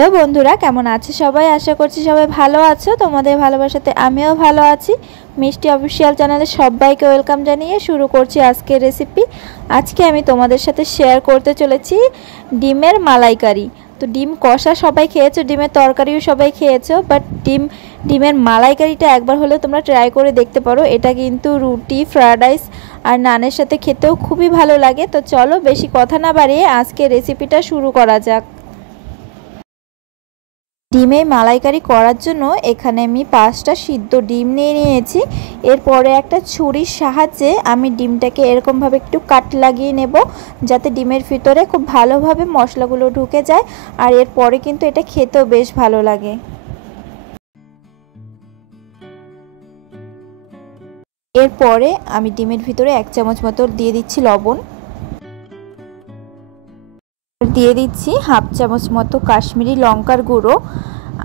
তো বন্ধুরা কেমন আছো সবাই? আশা করছি সবাই ভালো আছো। তোমাদের ভালোবাসাতে আমিও ভালো আছি। মিষ্টি অফিসিয়াল চ্যানেলে সবাইকে ওয়েলকাম জানিয়ে শুরু করছি আজকের রেসিপি। আজকে আমি তোমাদের সাথে শেয়ার করতে চলেছি ডিমের মালাইকারি। তো ডিম কষা সবাই খেয়েছো, ডিমের তরকারিও সবাই খেয়েছো, বাট ডিমের মালাইকারিটা একবার হলেও তোমরা ট্রাই করে দেখতে পারো। এটা কিন্তু রুটি, ফ্রায়েড রাইস আর নানের সাথে খেতেও খুবই ভালো লাগে। তো চলো বেশি কথা না বাড়িয়ে আজকে রেসিপিটা শুরু করা যাক। ডিমের মালাইকারি করার জন্য এখানে আমি 5টা সিদ্ধ ডিম নিয়ে নিয়েছি। এরপরে একটা ছুরির সাহায্যে আমি ডিমটাকে এরকমভাবে একটু কাট লাগিয়ে নেব, যাতে ডিমের ভিতরে খুব ভালোভাবে মশলাগুলো ঢুকে যায়। আর এরপরে কিন্তু এটা খেতেও বেশ ভালো লাগে। এরপরে আমি ডিমের ভিতরে 1 চামচ মতো দিয়ে দিচ্ছি লবণ, দিয়ে দিচ্ছি 1/2 চামচ মতো কাশ্মীরি লঙ্কার গুঁড়ো।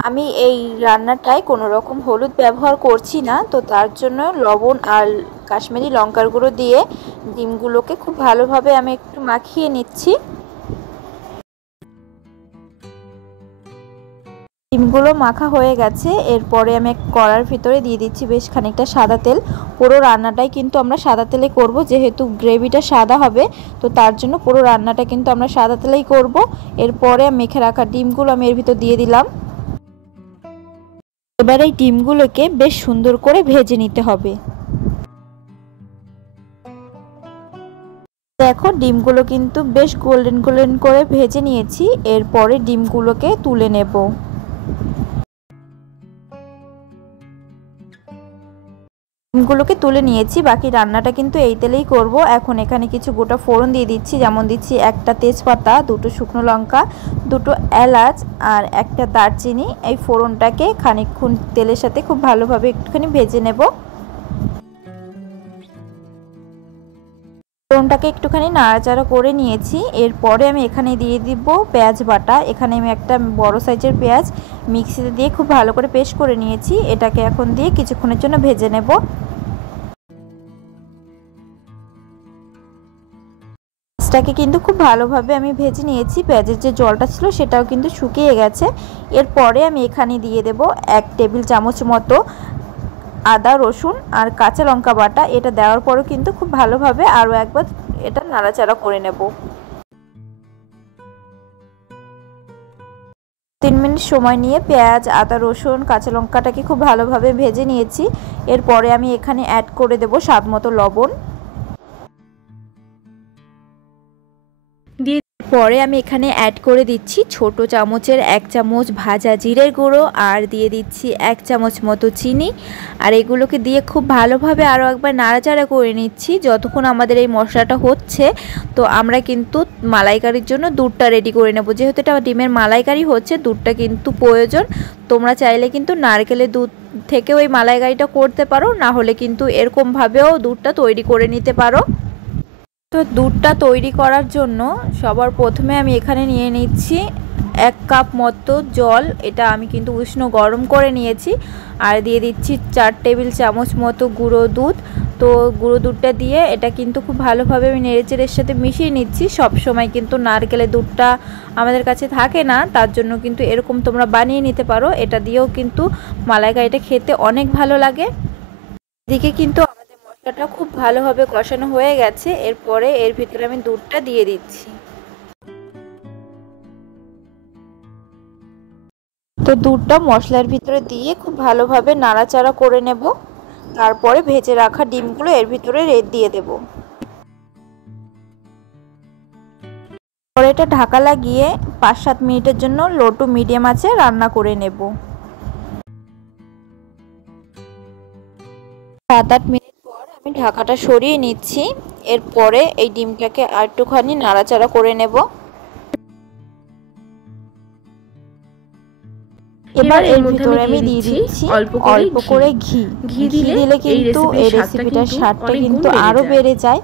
আমি এই রান্নাটায় কোনো রকম হলুদ ব্যবহার করছি না, তো তার জন্য লবণ আর কাশ্মীরি লঙ্কার গুঁড়ো দিয়ে ডিমগুলোকে খুব ভালোভাবে আমি একটু মাখিয়ে নিচ্ছি। ডিমগুলো মাখা হয়ে গেছে। এরপরে আমি কড়ার ভিতরে দিয়ে দিচ্ছি বেশ খানিকটা সাদা তেল। পুরো রান্নাটাই কিন্তু আমরা সাদা তেলে করব, যেহেতু গ্রেভিটা সাদা হবে, তো তার জন্য পুরো রান্নাটা কিন্তু আমরা সাদা তেলেই করব। এরপরে মেখে রাখা ডিমগুলো আমি এর ভিতর দিয়ে দিলাম। এবার এই ডিমগুলোকে বেশ সুন্দর করে ভেজে নিতে হবে। দেখো ডিমগুলো কিন্তু বেশ গোল্ডেন গোল্ডেন করে ভেজে নিয়েছি। এরপরে ডিমগুলোকে তুলে নেব। ডিমগুলোকে তুলে নিয়েছি, বাকি রান্নাটা কিন্তু এই তেলেই করব। এখন এখানে কিছু গোটা ফোড়ন দিয়ে দিচ্ছি, যেমন দিচ্ছি একটা তেজপাতা, 2টো শুকনো লঙ্কা, 2টো এলাচ আর একটা দারচিনি। এই ফোড়নটাকে খানিকক্ষণ তেলের সাথে খুব ভালোভাবে একটুখানি ভেজে নেব। ফোড়নটাকে একটুখানি নাড়াচাড়া করে নিয়েছি। এরপরে আমি এখানে দিয়ে দিব পেঁয়াজ বাটা। এখানে আমি একটা বড় সাইজের পেঁয়াজ মিক্সিতে দিয়ে খুব ভালো করে পেস্ট করে নিয়েছি। এটাকে এখন দিয়ে কিছুক্ষণের জন্য ভেজে নেব। পেঁয়াজটাকে কিন্তু খুব ভালোভাবে আমি ভেজে নিয়েছি। পেঁয়াজের যে জলটা ছিল সেটাও কিন্তু শুকিয়ে গেছে। এরপরে আমি এখানে দিয়ে দেব 1 টেবিল চামচ মতো আদা, রসুন আর কাঁচা লঙ্কা বাটা। এটা দেওয়ার পরও কিন্তু খুব ভালোভাবে আরও একবার এটা নাড়াচাড়া করে নেব। 3 মিনিট সময় নিয়ে পেঁয়াজ, আদা, রসুন, কাঁচা লঙ্কাটাকে খুব ভালোভাবে ভেজে নিয়েছি। এরপরে আমি এখানে অ্যাড করে দেব স্বাদ মতো লবণ। পরে আমি এখানে অ্যাড করে দিচ্ছি ছোট চামচের 1 চামচ ভাজা জিরের গুঁড়ো, আর দিয়ে দিচ্ছি 1 চামচ মতো চিনি। আর এগুলোকে দিয়ে খুব ভালোভাবে আরও একবার নাড়াচাড়া করে নিচ্ছি যতক্ষণ আমাদের এই মশলাটা হচ্ছে। তো আমরা কিন্তু মালাইকারির জন্য দুধটা রেডি করে নেব। যেহেতু এটা ডিমের মালাইকারি হচ্ছে, দুধটা কিন্তু প্রয়োজন। তোমরা চাইলে কিন্তু নারকেলের দুধ থেকেও এই মালাইকারিটা করতে পারো, না হলে কিন্তু এরকমভাবেও দুধটা তৈরি করে নিতে পারো। তো দুধটা তৈরি করার জন্য সবার প্রথমে আমি এখানে নিয়ে নিচ্ছি 1 কাপ মতো জল। এটা আমি কিন্তু উষ্ণ গরম করে নিয়েছি। আর দিয়ে দিচ্ছি 4 টেবিল চামচ মতো গুঁড়ো দুধ। তো গুঁড়ো দুধটা দিয়ে এটা কিন্তু খুব ভালোভাবে আমি নেড়েচেড়ের সাথে মিশিয়ে নিচ্ছি। সব সময় কিন্তু নারকেলের দুধটা আমাদের কাছে থাকে না, তার জন্য কিন্তু এরকম তোমরা বানিয়ে নিতে পারো। এটা দিয়েও কিন্তু মালাইকারিটা খেতে অনেক ভালো লাগে। এদিকে কিন্তু মশলাটা খুব ভালোভাবে কষানো হয়ে গেছে। এরপরে এর ভিতরে আমি দুধটা দিয়ে দিচ্ছি। তো দুধটা মশলার ভিতরে দিয়ে খুব ভালোভাবে নাড়াচাড়া করে নেব। তারপরে ভেজে রাখা ডিমগুলো এর ভিতরে দিয়ে দেব। পরে এটা ঢাকা লাগিয়ে 5-7 মিনিটের জন্য লো টু মিডিয়াম আঁচে রান্না করে নেব। 7-8 মিনিট আমি ঢাকাটা সরিয়ে নিচ্ছি। এরপরে এই ডিমটাকে আরেকটুখানি নাড়াচাড়া করে নেব। এবার এর ভিতরে আমি দিয়ে দিচ্ছি অল্প করে ঘি। ঘি দিলে কিন্তু এই রেসিপিটার স্বাদটা কিন্তু আরো বেড়ে যায়।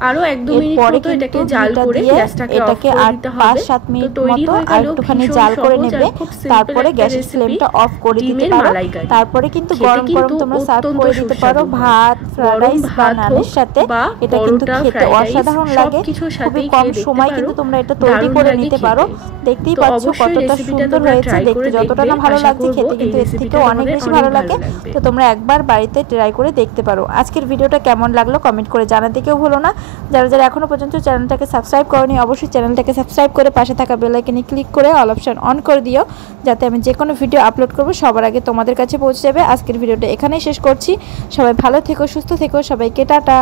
এরপরে কিন্তু ঘিটা দিয়ে এটাকে আর 5-7 মিনিট মতো আর একটুখানি জাল করে নেবে। তারপরে গ্যাসের ফ্লেমটা অফ করে দিতে পারো। তারপরে কিন্তু গরম গরম তোমরা সার্ভ করে দিতে পারো ভাত, ফ্রাইড রাইস বা নানের সাথে। এটা কিন্তু খেতে অসাধারণ লাগে। খুবই কম সময় কিন্তু তোমরা এটা তৈরি করে নিতে পারো। দেখতেই পাচ্ছ কতটা সুন্দর হয়েছে। দেখতে যতটা না ভালো লাগছে, খেতে কিন্তু এর থেকেও অনেক বেশি ভালো লাগে। তো তোমরা একবার বাড়িতে ট্রাই করে দেখতে পারো। আজকের ভিডিওটা কেমন লাগলো কমেন্ট করে জানাতে কেউ ভুলো না। যারা যারা এখনো পর্যন্ত চ্যানেলটাকে সাবস্ক্রাইব করোনি অবশ্যই চ্যানেলটাকে সাবস্ক্রাইব করে পাশে থাকা বেল আইকনে ক্লিক করে অল অপশন অন করে দিও, যাতে আমি যে কোনো ভিডিও আপলোড করব সবার আগে তোমাদের কাছে পৌঁছে যাবে। আজকের ভিডিওটা এখানেই শেষ করছি। সবাই ভালো থেকো, সুস্থ থেকো, সবাইকে টাটা।